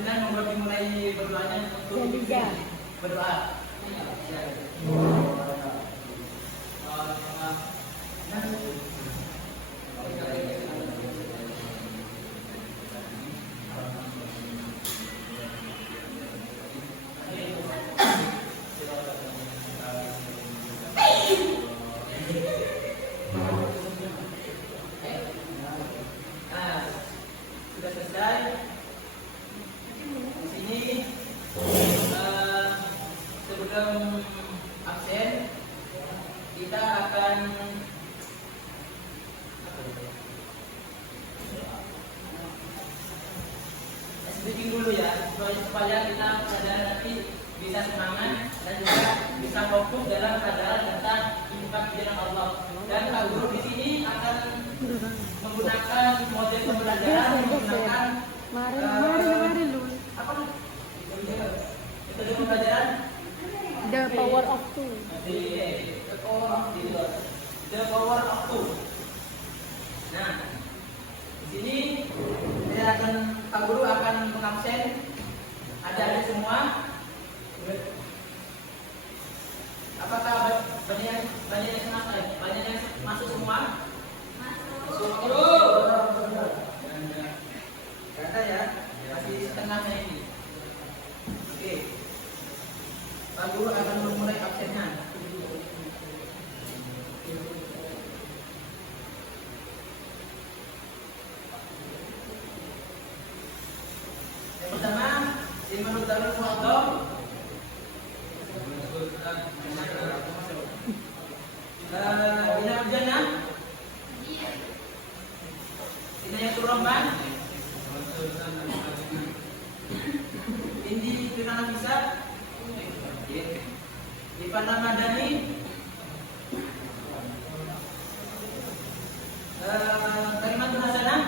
selanjutnya mohon dimulai berdoanya untuk berdoa. Sudah selesai. Di sini sebelum absen kita akan speaking dulu ya, supaya kita pelajaran nanti bisa semangat dan juga bisa fokus dalam pelajaran tentang infak jalan Allah. Dan Pak Guru di sini akan menggunakan model pembelajaran menggunakan apa metode pembelajaran The Power of Two. The Power of Two. Nah, di sini Pak Guru akan mengabsen adik-adik semua. Apakah banyak yang masuk semua? Masuk. Ada ya, masih setengahnya ini. Oke. Pak Guru akan memulai absennya. Yang pertama, Imanul Darul Mu'adzam. Ina Jannah. Inayatul Rahman. Indi Firana Bisa. Ivan Ramadhani. Kalimatul Hasanah.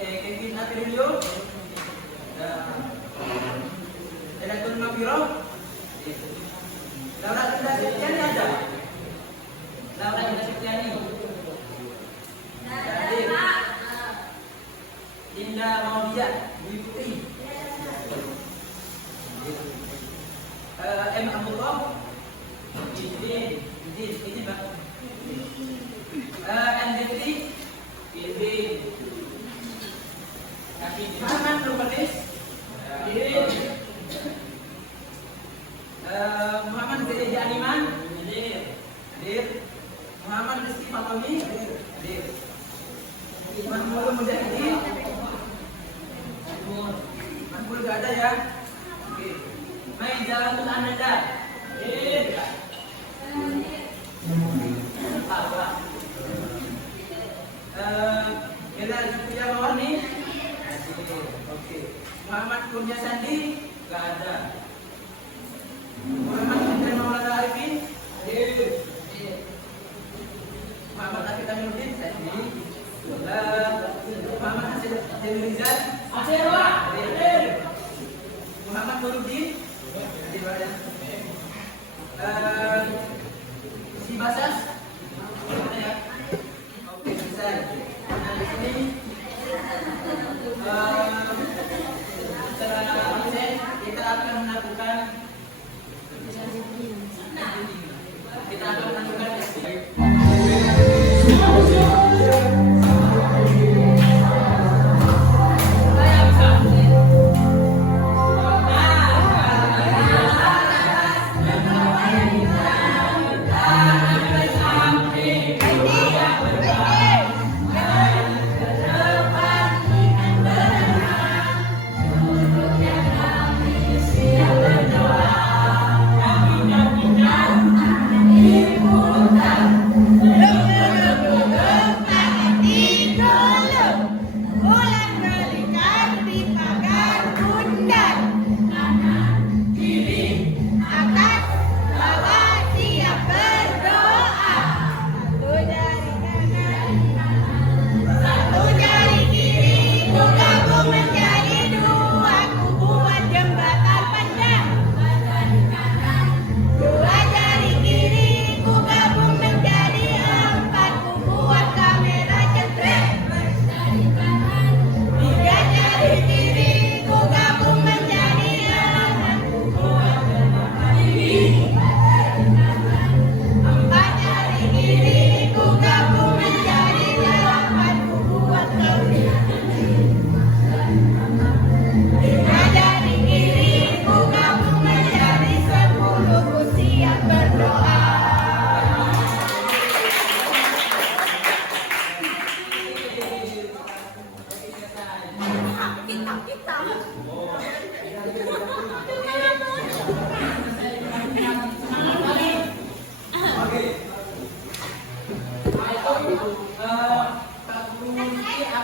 Kevin Aprilio. Delatul Mafiroh. Laura Indah Septiani ada? Laura Indah Septiani. Linda Maudia Dwi Putri. M. Abdullah. Ini Pak. Andri. Pilih. Muhammad Lupanis. Muhammad Gereja Animan. Hadir. Muhammad Rizky Fatomi. Hadir. Mahmud Mujahidin. Mahmud gak ada ya? Oke. Main Jalatul Ananda. Kita Zulfiya Mawani. Oke. Muhammad Kurnia Sandi. Gak ada. Muhammad Indra Maulana Arifin. Muhammad Afid Aminuddin. Muhammad Hasil Rizal. Muhammad Nuruddin. Si Basas. Oke, selesai. Nah, di sini secara absen kita akan melakukan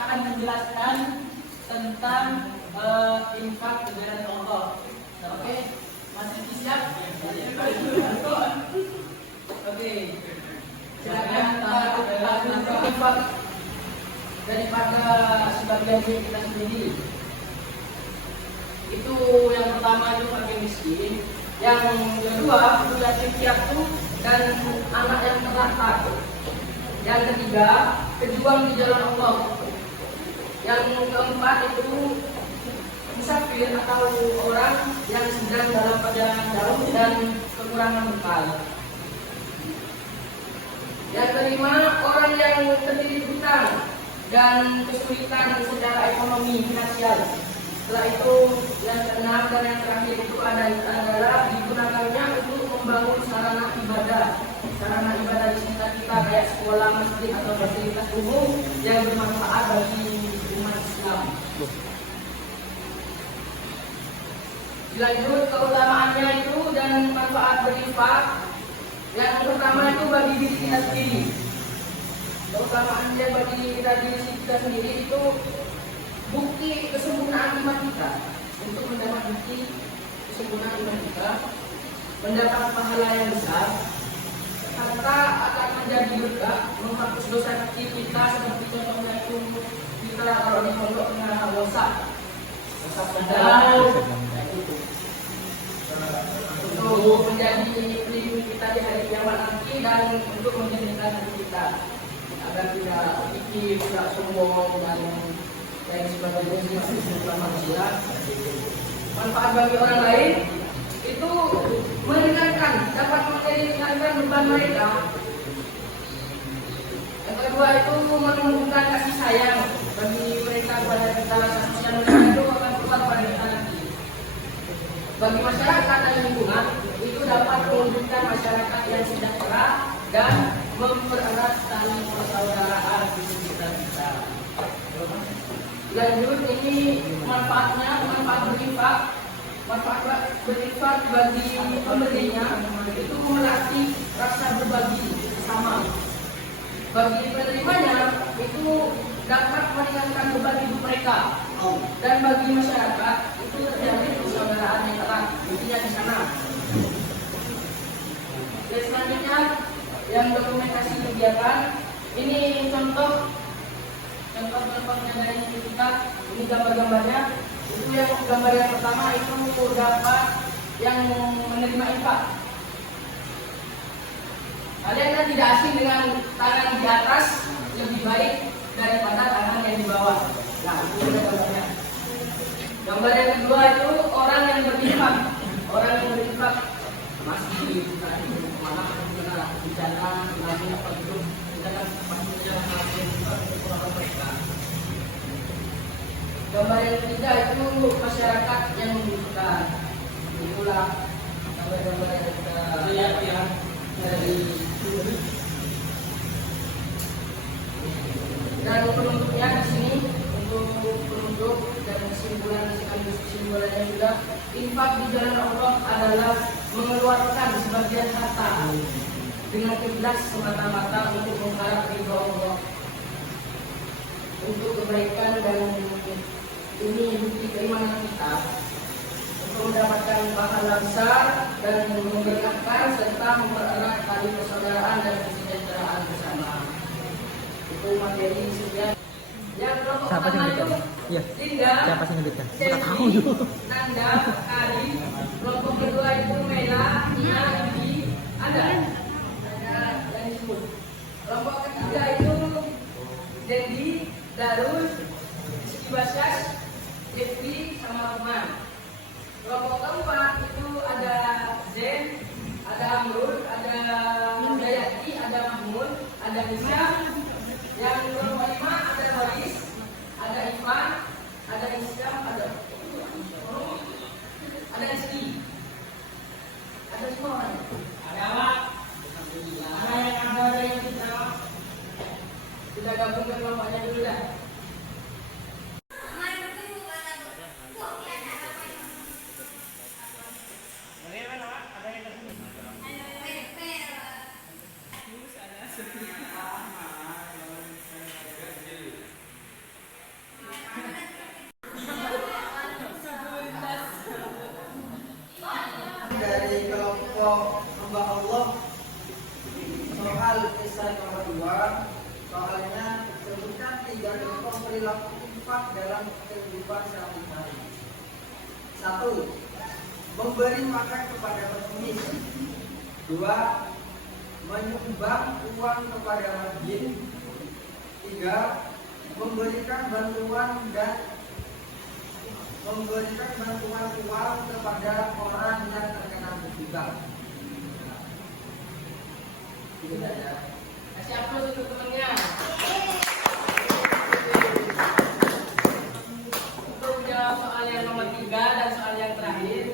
akan menjelaskan tentang infak di jalan Allah. Oke, masih siap? Oke. Silakan infak daripada sebagian diri kita sendiri. Itu yang pertama itu fakir miskin, yang kedua itu yatim piatu dan anak yang terlantar, yang ketiga pejuang di jalan Allah, yang keempat itu musafir atau orang yang sedang dalam perjalanan jauh dan kekurangan bekal, yang kelima orang yang terlilit hutang dan kesulitan secara ekonomi finansial. Setelah itu yang keenam dan yang terakhir itu adalah digunakannya untuk membangun sarana ibadah di sekitar kita kayak sekolah, masjid atau fasilitas umum yang bermanfaat bagi umat Islam. Dilanjut keutamaannya itu dan manfaat berinfak. Yang pertama itu bagi diri kita sendiri. Keutamaannya bagi diri kita sendiri itu bukti kesempurnaan iman kita. Untuk mendapat bukti kesempurnaan iman kita, mendapat pahala yang besar, serta akan menjadi berkah, menghapus dosa kecil kita seperti contohnya itu kita kalau di pondok kena dosa pedang, untuk menjadi pelindung kita di hari kiamat nanti dan untuk menjadikan hati kita agar tidak pikir, tidak sombong dan yang sebagainya masih bukan manusia. Manfaat bagi orang lain itu dapat meringankan beban mereka. Yang kedua itu menumbuhkan kasih sayang bagi mereka kepada kita, rasa sosial mereka itu akan kuat pada kita nanti. Bagi masyarakat dan lingkungan itu dapat mewujudkan masyarakat yang sejahtera dan mempererat tali persaudaraan di sekitar kita. Lanjut ini manfaat berinfak bagi pemberinya itu melatih rasa berbagi sama. Bagi penerimanya itu dapat meringankan beban hidup mereka, dan bagi masyarakat itu terjadi persaudaraan yang erat. Intinya di sana. Dan selanjutnya yang dokumentasi kegiatan ini contoh-contohnya dari kita, ini gambar-gambarnya. Itu yang gambar yang pertama itu dapat yang menerima infak. Kalian kan tidak asing dengan tangan di atas lebih baik daripada tangan yang di bawah. Nah, itu gambarnya. Gambar yang kedua itu orang yang berinfak. Orang yang berinfak masih kemana di jalan, lagi apa gitu. Kita kan pasti jalan mereka. Gambar yang ketiga itu masyarakat yang membutuhkan. Itulah gambar-gambar yang kita lihat ya dari dan penutupnya di sini untuk penutup dan kesimpulannya juga, infak di jalan Allah adalah mengeluarkan sebagian harta dengan ikhlas semata-mata untuk mengharap ridho Allah, untuk kebaikan, dan ini bukti keimanan kita untuk mendapatkan pahala besar dan memberkahkan serta mempererat tali persaudaraan dan kesejahteraan bersama. Itu materi sekian. Yang kelompok pertama itu Linda, Selvi, Nanda, Kari. Kelompok kedua itu Mela, Ina, Yudi, ada yang disebut. Kelompok ketiga itu Dendi, Darul, Rizky Basyas, Devi, sama Rahman. Kelompok keempat itu ada Zen, ada Amrul, ada Dayati, ada Mahmud, ada Nisa. Yang kelompok lima ada Waris, ada Ivan, ada Isyam, ada Rizky. Ada semua orang. Ada yang kita gabung ke kelompoknya dulu dah. infak dalam kehidupan sehari-hari. 1. Memberi makan kepada pengemis. 2. Menyumbang uang kepada masjid. 3. Memberikan bantuan uang kepada orang yang terkena musibah. Itu saja. Kasih aplaus untuk temannya. Untuk menjawab soal yang nomor 3 dan soal yang terakhir,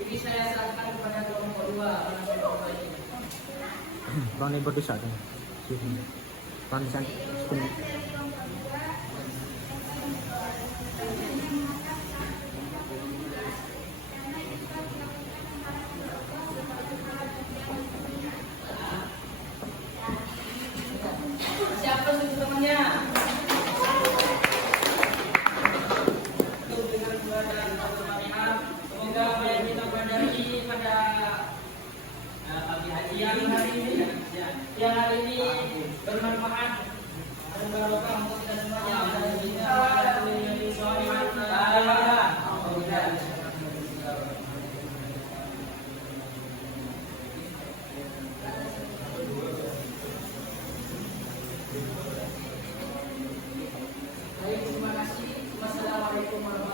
ini saya serahkan kepada kelompok 2. Bang ini berdua saja. Bang di sana. Kasih aplaus untuk temannya. Untuk dengan doa dan Al-Fatihah, semoga apa yang kita pelajari pada pagi haji yang hari ini bermanfaat dan barokah untuk kita semuanya. Baik, terima kasih. Wassalamualaikum warahmatullahi wabarakatuh.